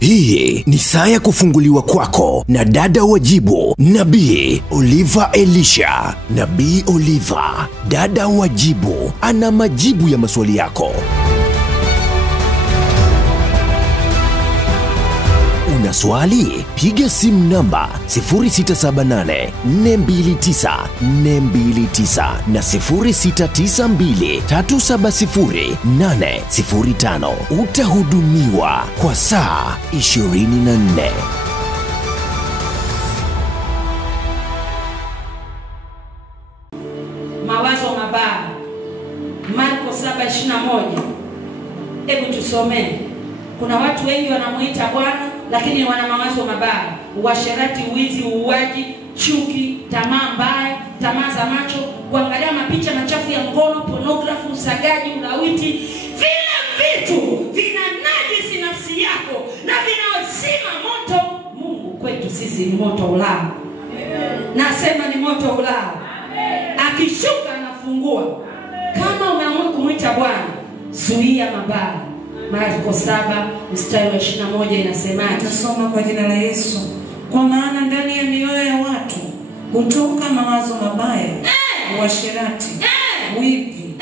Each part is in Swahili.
Hii ni saa ya kufunguliwa kwako na dada wajibu, Nabii Oliver Elisha. Nabii Oliver, dada wajibu, ana majibu ya maswali yako. Una swali? Piga simu namba 0678-429-429 na 0692-370-805. Utahudumiwa kwa saa 24. Mawazo mabaya. Marko 7:21. Hebu tusomee. Kuna watu wengi wanamuita Bwana lakini wana mawazo mabaya: uasherati, wizi, uuaji, chuki, tamaa mbaya, tamaa za macho, kuangalia mapicha machafu ya ngono, pornography, usagaji, ulawiti. Vile vitu vinanajisi nafsi yako na vinazima moto. Mungu kwetu sisi ni moto ulao. Nasema ni moto ulao. Akishuka anafungua. Kama umeamua kumuita Bwana, zuia mabaya. Marko 7:21 inasema, tutasoma kwa jina la Yesu. Kwa maana ndani ya mioyo ya watu hutoka mawazo mabaya, uasherati, wizi,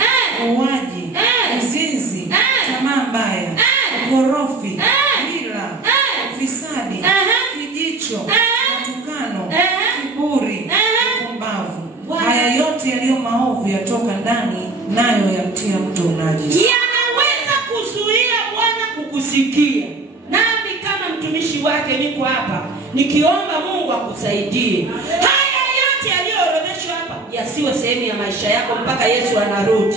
uuaji, uzinzi, tamaa mbaya, ukorofi, hila, ufisadi, kijicho, matukano, kiburi, upumbavu. Haya yote yaliyo maovu yatoka ndani, nayo yamtia mtu unajisi. Kusikia. Nami kama mtumishi wake niko hapa nikiomba Mungu akusaidie. Haya yote yaliyoorodheshwa hapa yasiwe sehemu ya maisha yako mpaka Yesu anarudi.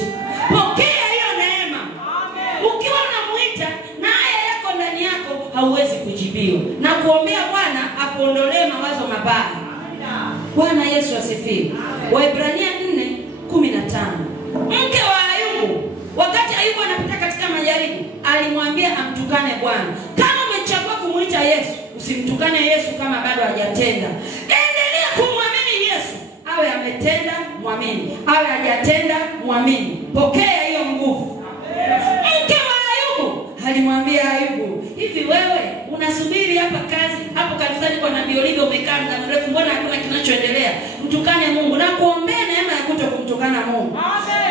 Pokea hiyo neema. Amen. Ukiwa unamuita na haya yako ndani yako, hauwezi kujibiwa. Na kuombea Bwana akuondolee mawazo mabaya. Bwana Yesu asifiwe. Waebrania 4:15. Mke wa Ayubu, wakati Ayubu anapita katika majaribu, alimwambia amtukane Bwana. Kama umechagua kumuita Yesu, usimtukane Yesu kama bado hajatenda. Endelea kumwamini Yesu. Awe ametenda, mwamini. Awe hajatenda, mwamini. Pokea hiyo nguvu. Mke wa Ayubu alimwambia Ayubu, hivi wewe unasubiri hapa kazi, hapo kanisani kwa Nabii Oliver umekaa muda mrefu, mbona hakuna kinachoendelea? Mtukane Mungu na kuombea neema ya kutokumtukana Mungu.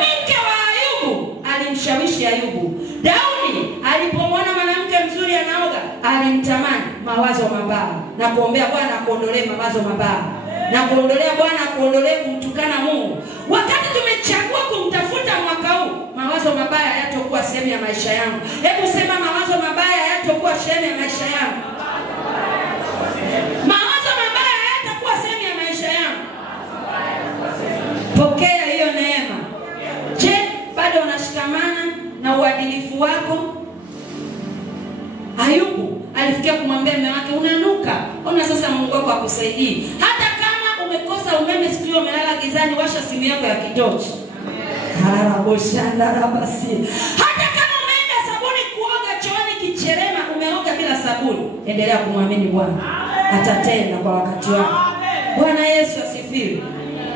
Mke wa Ayubu alimshawishi Ayubu. Daudi alipomwona mwanamke mzuri anaoga, alimtamani. Mawazo mabaya. Na kuombea Bwana akuondolee mawazo mabaya. Na kuondolea Bwana akuondolee kumtukana Mungu. Wakati tumechagua kumtafuta mwaka huu, mawazo mabaya hayatakuwa sehemu ya maisha yangu. Hebu sema, mawazo mabaya hayatakuwa sehemu ya maisha yangu. Mawazo mabaya hayatakuwa sehemu ya maisha yangu. Pokea hiyo neema. Je, bado unashikamana na uadilifu wako? Ayubu alifikia kumwambia mume wake, unanuka. Ona sasa Mungu wako akusaidie. Hata kama umekosa umeme siku hiyo, umelala gizani, washa simu yako ya kitochi. Hata kama umeenda sabuni kuoga chooni kicherema, umeoga bila sabuni, endelea kumwamini Bwana. Atatenda kwa wakati wake. Bwana Yesu asifiwe.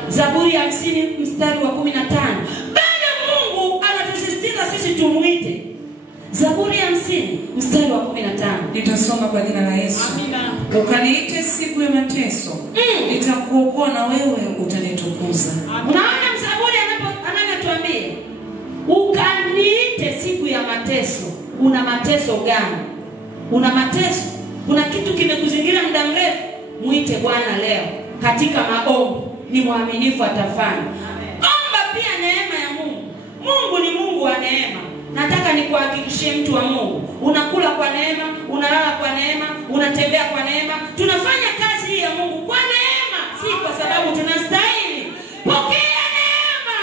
Zaburi 50:15. Bado Mungu anatusisitiza sisi tumuite. Zaburi 50:15. Nitasoma kwa jina la Yesu. Amina. Ukaniite siku ya mateso, nitakuokoa na wewe utanitukuza. Unaona Mzaburi anatuambia, ukaniite siku ya mateso. Una mateso gani? Una mateso? Kuna kitu kimekuzingira muda mrefu? Muite Bwana leo katika maombi. Ni mwaminifu, atafanya. Omba pia neema ya Mungu. Mungu ni Mungu wa neema. Nataka nikuhakikishie mtu wa Mungu, unakula kwa neema, unalala kwa neema, unatembea kwa neema. Tunafanya kazi hii ya Mungu kwa neema, si kwa sababu tunastahili. Pokea neema.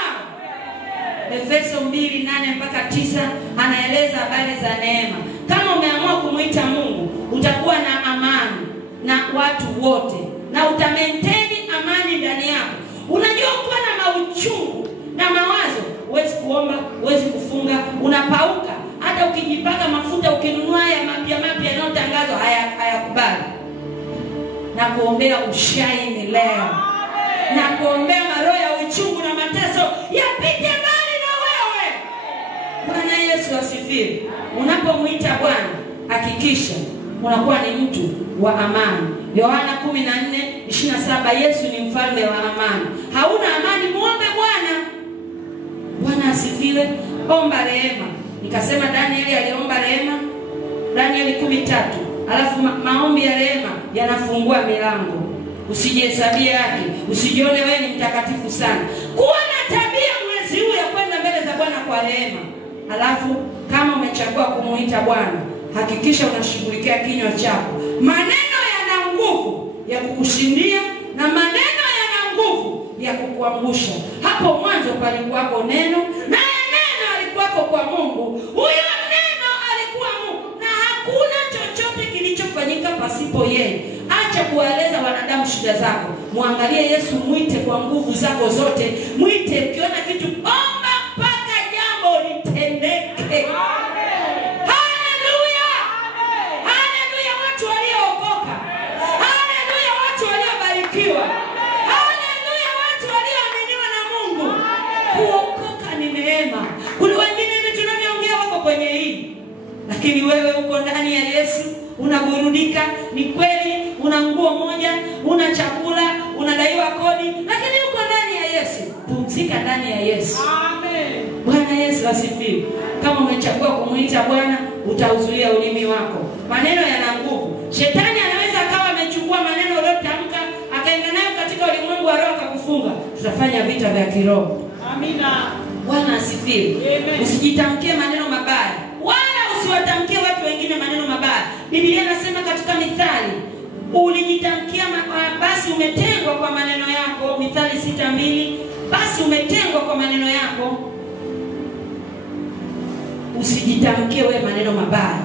Efeso 2:8-9 anaeleza habari za neema. Kama umeamua kumuita Mungu, utakuwa na amani na watu wote na utamaintain amani ndani yako. Unajua ukiwa na mauchungu na mawazo, huwezi kuomba, huwezi kufunga, unapauka. Hata ukijipaka mafuta, ukinunua haya mapya yanayotangazwa, hayakubali. Na kuombea ushaini leo. Na kuombea maroho ya uchungu na mateso yapite mbali na wewe. Bwana Yesu asifiwe. Unapomuita Bwana, hakikisha unakuwa ni mtu wa amani. Yohana 14:27, Yesu ni mfalme wa amani. Hauna amani, muombe Bwana. Bwana asifiwe. Omba rehema. Nikasema Danieli aliomba rehema, Danieli 13. Alafu maombi ya rehema yanafungua milango. Usijihesabie haki, usijione wewe ni mtakatifu sana. Kuwa na tabia mwezi huu ya kwenda mbele za Bwana kwa rehema. Alafu kama umechagua kumuita Bwana, hakikisha unashughulikia kinywa chako. Maneno yana nguvu ya kukushindia na maneno yana nguvu ya kukuangusha. Hapo mwanzo palikuwako neno, naye neno alikuwako kwa Mungu. Huyo neno alikuwa Mungu, na hakuna chochote kilichofanyika pasipo yeye. Acha kuwaeleza wanadamu shida zako. Muangalie Yesu, mwite kwa nguvu zako zote. Mwite, ukiona kitu omba mpaka jambo litendeke. Haleluya! Haleluya, watu waliookoka. Haleluya, watu waliobarikiwa. Haleluya, watu walioaminiwa na Mungu. Kuokoka ni neema. Kuna wengine hivi tunavyoongea wako kwenye hii, lakini wewe uko ndani ya Yesu, unaburudika. Ni kweli una nguo moja, una chakula, unadaiwa kodi, lakini uko ndani ya Yesu. Pumzika ndani ya Yesu. Amen. Bwana Yesu asifiwe. Kama umechagua kumuita Bwana, utauzuia ulimi wako. Maneno yana nguvu. Shetani anaweza akawa amechukua maneno uliyotamka akaenda nayo katika ulimwengu wa roho akakufunga. Tutafanya vita vya kiroho. Amina. Bwana asifiwe. Usijitamkie maneno mabaya, wala usiwatamkie watu wengine maneno mabaya. Biblia inasema katika Mithali, ulijitamkia basi umetengwa kwa maneno yako. Mithali 6:2, basi umetengwa kwa maneno yako. Usijitamkie wewe maneno mabaya.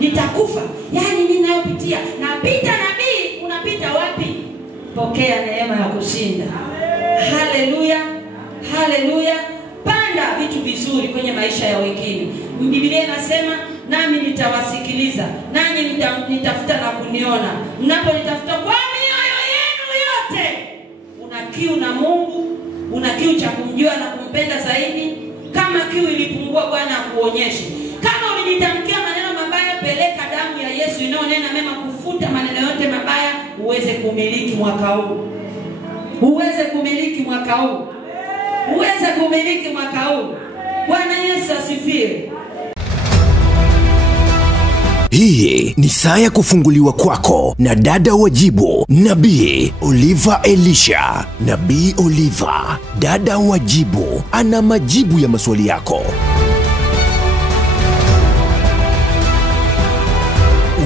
Nitakufa. Yaani mimi nayopitia, napita nabii, unapita wapi? Pokea neema ya kushinda. Haleluya. Haleluya. Panda vitu vizuri kwenye maisha ya wengine. Biblia inasema, nami nitawasikiliza, nanyi nitafuta na kuniona. Mnaponitafuta kwa mioyo yenu yote. Una kiu na Mungu, una kiu cha kumjua na kumpenda zaidi. Kama kiu ilipungua, Bwana akuonyeshe. Kama ulijitamkia maneno mabaya, peleka damu ya Yesu inayonena mema kufuta maneno yote mabaya, uweze kumiliki mwaka huu. Uweze kumiliki mwaka huu. Uweze kumiliki mwaka huu. Bwana Yesu asifiwe. Hii ni saa ya kufunguliwa kwako na dada wajibu, Nabii Oliva Elisha. Nabii Oliva, dada wajibu, ana majibu ya maswali yako.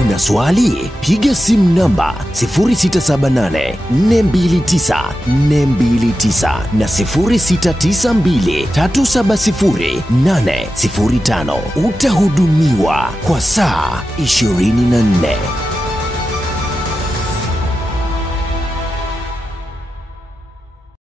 Una swali? Piga simu namba 0678-429-429 na 0692-370-805. Utahudumiwa kwa saa 24.